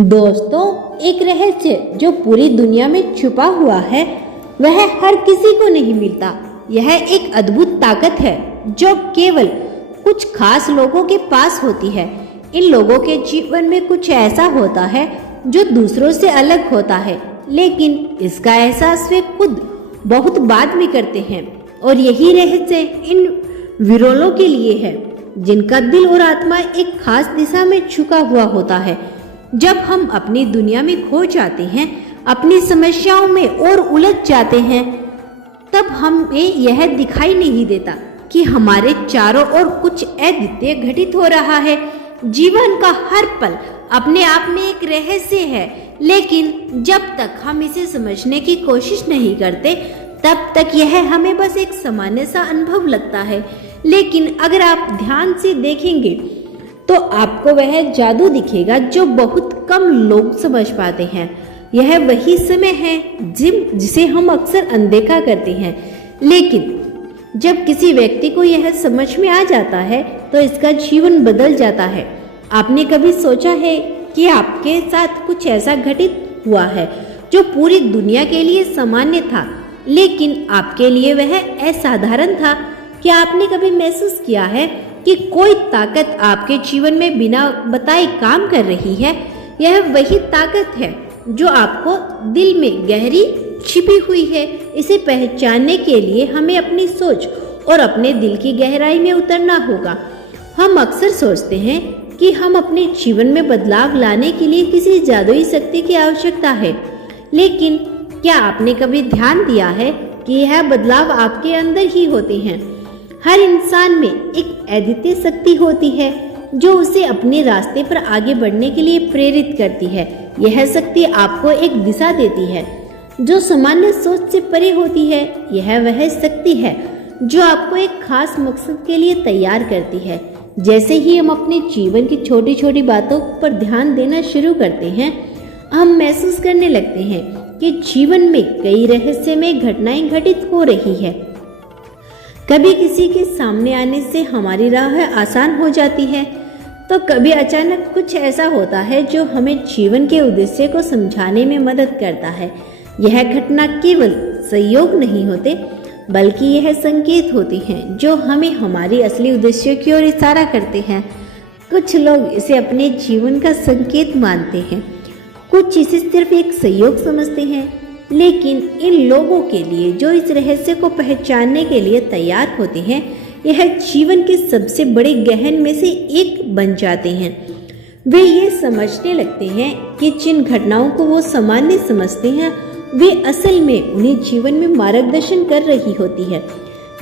दोस्तों, एक रहस्य जो पूरी दुनिया में छुपा हुआ है वह हर किसी को नहीं मिलता। यह एक अद्भुत ताकत है जो केवल कुछ खास लोगों के पास होती है। इन लोगों के जीवन में कुछ ऐसा होता है जो दूसरों से अलग होता है, लेकिन इसका एहसास वे खुद बहुत बाद में करते हैं। और यही रहस्य इन विरलों के लिए है जिनका दिल और आत्मा एक खास दिशा में झुका हुआ होता है। जब हम अपनी दुनिया में खो जाते हैं, अपनी समस्याओं में और उलझ जाते हैं, तब हमें यह दिखाई नहीं देता कि हमारे चारों ओर कुछ अद्वितीय घटित हो रहा है। जीवन का हर पल अपने आप में एक रहस्य है, लेकिन जब तक हम इसे समझने की कोशिश नहीं करते तब तक यह हमें बस एक सामान्य सा अनुभव लगता है। लेकिन अगर आप ध्यान से देखेंगे तो आपको वह जादू दिखेगा जो बहुत कम लोग समझ पाते हैं। यह वही समय है जिसे हम अक्सर अनदेखा करते हैं, लेकिन जब किसी व्यक्ति को यह समझ में आ जाता है तो इसका जीवन बदल जाता है। आपने कभी सोचा है कि आपके साथ कुछ ऐसा घटित हुआ है जो पूरी दुनिया के लिए सामान्य था, लेकिन आपके लिए वह असाधारण था? क्या आपने कभी महसूस किया है कि कोई ताकत आपके जीवन में बिना बताए काम कर रही है? यह वही ताकत है जो आपको दिल में गहरी छिपी हुई है। इसे पहचानने के लिए हमें अपनी सोच और अपने दिल की गहराई में उतरना होगा। हम अक्सर सोचते हैं कि हम अपने जीवन में बदलाव लाने के लिए किसी जादुई शक्ति की आवश्यकता है, लेकिन क्या आपने कभी ध्यान दिया है कि यह बदलाव आपके अंदर ही होते हैं? हर इंसान में एक अद्वितीय शक्ति होती है जो उसे अपने रास्ते पर आगे बढ़ने के लिए प्रेरित करती है। यह शक्ति आपको एक दिशा देती है जो सामान्य सोच से परे होती है। यह वह शक्ति है जो आपको एक खास मकसद के लिए तैयार करती है। जैसे ही हम अपने जीवन की छोटी छोटी बातों पर ध्यान देना शुरू करते हैं, हम महसूस करने लगते हैं कि जीवन में कई रहस्यमय घटनाएं घटित हो रही है। कभी किसी के सामने आने से हमारी राह आसान हो जाती है, तो कभी अचानक कुछ ऐसा होता है जो हमें जीवन के उद्देश्य को समझाने में मदद करता है। यह घटना केवल संयोग नहीं होते, बल्कि यह संकेत होते हैं जो हमें हमारी असली उद्देश्य की ओर इशारा करते हैं। कुछ लोग इसे अपने जीवन का संकेत मानते हैं, कुछ इसे सिर्फ एक संयोग समझते हैं, लेकिन इन लोगों के लिए जो इस रहस्य को पहचानने के लिए तैयार होते हैं, यह जीवन के सबसे बड़े गहन में से एक बन जाते हैं। वे ये समझने लगते हैं कि जिन घटनाओं को वो सामान्य समझते हैं वे असल में उन्हें जीवन में मार्गदर्शन कर रही होती है।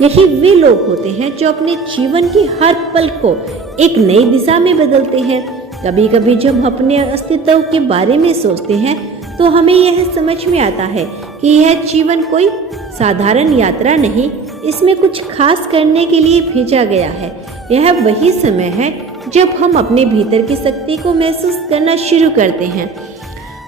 यही वे लोग होते हैं जो अपने जीवन के हर पल को एक नई दिशा में बदलते हैं। कभी कभी जब हम अपने अस्तित्व के बारे में सोचते हैं तो हमें यह समझ में आता है कि यह जीवन कोई साधारण यात्रा नहीं, इसमें कुछ खास करने के लिए भेजा गया है। यह वही समय है जब हम अपने भीतर की शक्ति को महसूस करना शुरू करते हैं।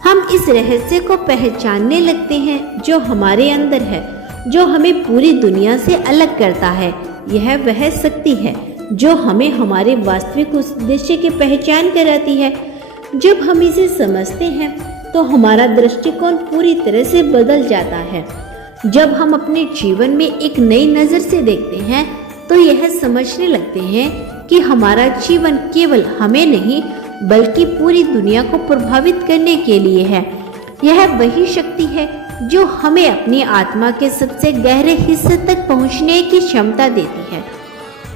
हम इस रहस्य को पहचानने लगते हैं जो हमारे अंदर है, जो हमें पूरी दुनिया से अलग करता है। यह वह शक्ति है जो हमें हमारे वास्तविक उद्देश्य की पहचान कराती है। जब हम इसे समझते हैं तो हमारा दृष्टिकोण पूरी तरह से बदल जाता है। जब हम अपने जीवन में एक नई नज़र से देखते हैं तो यह समझने लगते हैं कि हमारा जीवन केवल हमें नहीं बल्कि पूरी दुनिया को प्रभावित करने के लिए है। यह वही शक्ति है जो हमें अपनी आत्मा के सबसे गहरे हिस्से तक पहुंचने की क्षमता देती है।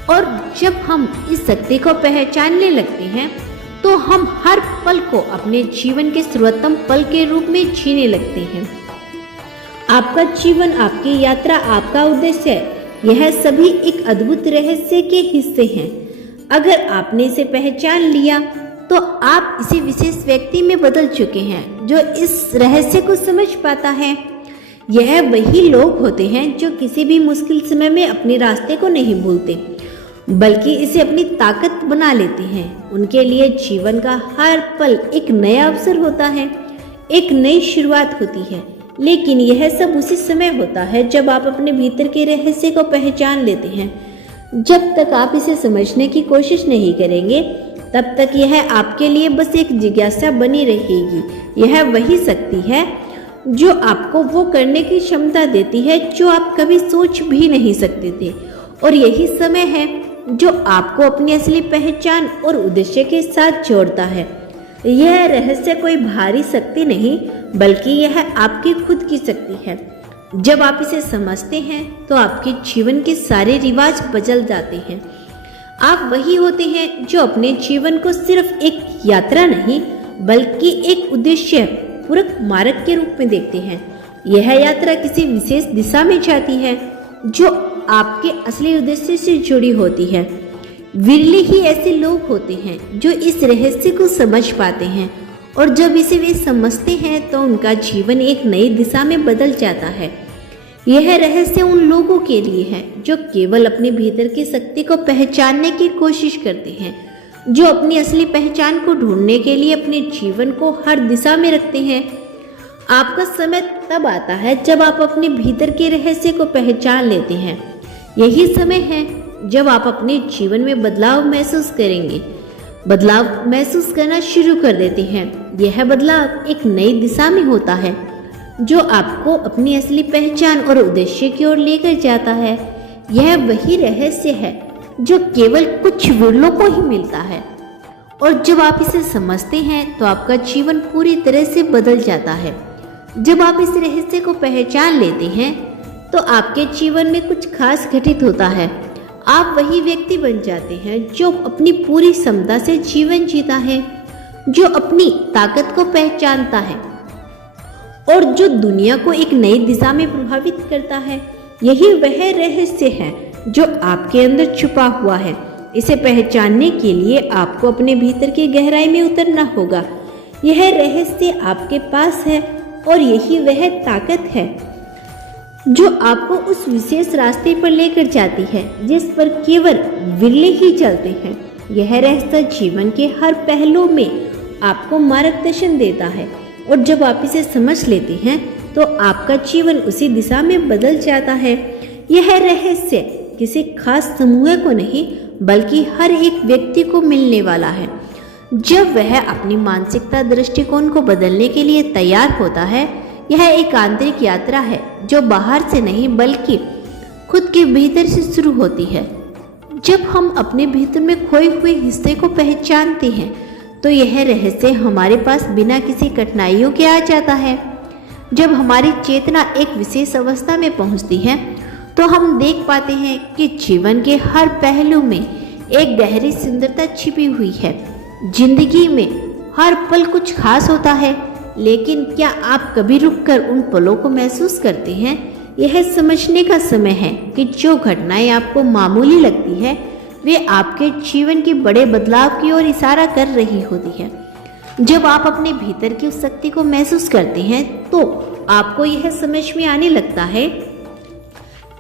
और जब हम इस शक्ति को पहचानने लगते हैं तो हम हर पल को अपने जीवन के सर्वोत्तम पल के रूप में जीने लगते हैं। आपका जीवन, आपकी यात्रा, आपका उद्देश्य, यह सभी एक अद्भुत रहस्य के हिस्से हैं। अगर आपने इसे पहचान लिया तो आप इसे विशेष व्यक्ति में बदल चुके हैं जो इस रहस्य को समझ पाता है। यह वही लोग होते हैं जो किसी भी मुश्किल समय में अपने रास्ते को नहीं भूलते, बल्कि इसे अपनी ताकत बना लेते हैं। उनके लिए जीवन का हर पल एक नया अवसर होता है, एक नई शुरुआत होती है। लेकिन यह सब उसी समय होता है जब आप अपने भीतर के रहस्य को पहचान लेते हैं। जब तक आप इसे समझने की कोशिश नहीं करेंगे तब तक यह आपके लिए बस एक जिज्ञासा बनी रहेगी। यह वही शक्ति है जो आपको वो करने की क्षमता देती है जो आप कभी सोच भी नहीं सकते थे, और यही समय है जो आपको अपनी असली पहचान और उद्देश्य के साथ जोड़ता है। यह रहस्य कोई बाहरी शक्ति नहीं, बल्कि यह आपकी खुद की शक्ति है। जब आप इसे समझते हैं तो आपके जीवन के सारे रिवाज बदल जाते हैं। आप वही होते हैं जो अपने जीवन को सिर्फ एक यात्रा नहीं, बल्कि एक उद्देश्य पूरक मार्ग के रूप में देखते हैं। यह यात्रा किसी विशेष दिशा में जाती है जो आपके असली उद्देश्य से जुड़ी होती है। विरले ही ऐसे लोग होते हैं जो इस रहस्य को समझ पाते हैं, और जब इसे वे समझते हैं तो उनका जीवन एक नई दिशा में बदल जाता है। यह रहस्य उन लोगों के लिए है जो केवल अपने भीतर की शक्ति को पहचानने की कोशिश करते हैं, जो अपनी असली पहचान को ढूंढने के लिए अपने जीवन को हर दिशा में रखते हैं। आपका समय तब आता है जब आप अपने भीतर के रहस्य को पहचान लेते हैं। यही समय है जब आप अपने जीवन में बदलाव महसूस करेंगे, बदलाव महसूस करना शुरू कर देते हैं। यह बदलाव एक नई दिशा में होता है जो आपको अपनी असली पहचान और उद्देश्य की ओर लेकर जाता है। यह वही रहस्य है जो केवल कुछ विरलों को ही मिलता है, और जब आप इसे समझते हैं तो आपका जीवन पूरी तरह से बदल जाता है। जब आप इस रहस्य को पहचान लेते हैं तो आपके जीवन में कुछ खास घटित होता है। आप वही व्यक्ति बन जाते हैं जो अपनी पूरी क्षमता से जीवन जीता है, जो अपनी ताकत को पहचानता है और जो दुनिया को एक नई दिशा में प्रभावित करता है। यही वह रहस्य है जो आपके अंदर छुपा हुआ है। इसे पहचानने के लिए आपको अपने भीतर की गहराई में उतरना होगा। यह रहस्य आपके पास है, और यही वह ताकत है जो आपको उस विशेष रास्ते पर लेकर जाती है जिस पर केवल विरले ही चलते हैं। यह रहस्य जीवन के हर पहलू में आपको मार्गदर्शन देता है, और जब आप इसे समझ लेते हैं तो आपका जीवन उसी दिशा में बदल जाता है। यह रहस्य किसी खास समूह को नहीं, बल्कि हर एक व्यक्ति को मिलने वाला है। जब वह अपनी मानसिकता दृष्टिकोण को बदलने के लिए तैयार होता है, यह एक आंतरिक यात्रा है जो बाहर से नहीं बल्कि खुद के भीतर से शुरू होती है। जब हम अपने भीतर में खोए हुए हिस्से को पहचानते हैं तो यह रहस्य हमारे पास बिना किसी कठिनाइयों के आ जाता है। जब हमारी चेतना एक विशेष अवस्था में पहुंचती है तो हम देख पाते हैं कि जीवन के हर पहलू में एक गहरी सुंदरता छिपी हुई है। जिंदगी में हर पल कुछ खास होता है, लेकिन क्या आप कभी रुककर उन पलों को महसूस करते हैं? यह समझने का समय है कि जो घटनाएं आपको मामूली लगती है वे आपके जीवन के बड़े बदलाव की ओर इशारा कर रही होती है। जब आप अपने भीतर की उस शक्ति को महसूस करते हैं तो आपको यह समझ में आने लगता है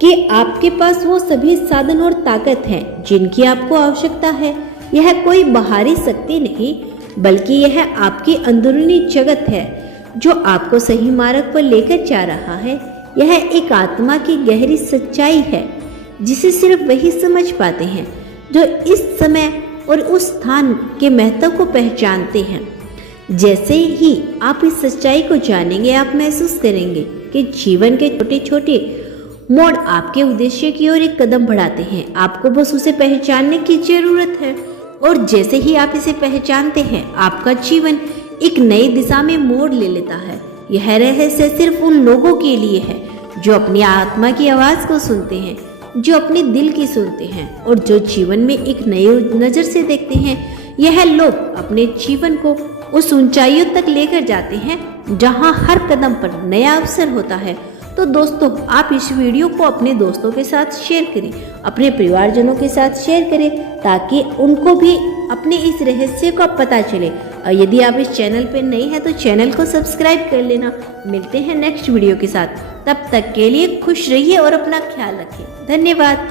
कि आपके पास वो सभी साधन और ताकत है जिनकी आपको आवश्यकता है। यह कोई बाहरी शक्ति नहीं, बल्कि यह आपकी अंदरूनी जगत है जो आपको सही मार्ग पर लेकर जा रहा है। यह एक आत्मा की गहरी सच्चाई है जिसे सिर्फ वही समझ पाते हैं जो इस समय और उस स्थान के महत्व को पहचानते हैं। जैसे ही आप इस सच्चाई को जानेंगे, आप महसूस करेंगे कि जीवन के छोटे छोटे मोड़ आपके उद्देश्य की ओर एक कदम बढ़ाते हैं। आपको बस उसे पहचानने की जरूरत है, और जैसे ही आप इसे पहचानते हैं आपका जीवन एक नई दिशा में मोड़ ले लेता है। यह रहस्य सिर्फ उन लोगों के लिए है जो अपनी आत्मा की आवाज़ को सुनते हैं, जो अपने दिल की सुनते हैं और जो जीवन में एक नई नज़र से देखते हैं। यह लोग अपने जीवन को उस ऊंचाइयों तक लेकर जाते हैं जहां हर कदम पर नया अवसर होता है। तो दोस्तों, आप इस वीडियो को अपने दोस्तों के साथ शेयर करें, अपने परिवारजनों के साथ शेयर करें, ताकि उनको भी अपने इस रहस्य का पता चले। और यदि आप इस चैनल पर नए हैं तो चैनल को सब्सक्राइब कर लेना। मिलते हैं नेक्स्ट वीडियो के साथ, तब तक के लिए खुश रहिए और अपना ख्याल रखिए। धन्यवाद।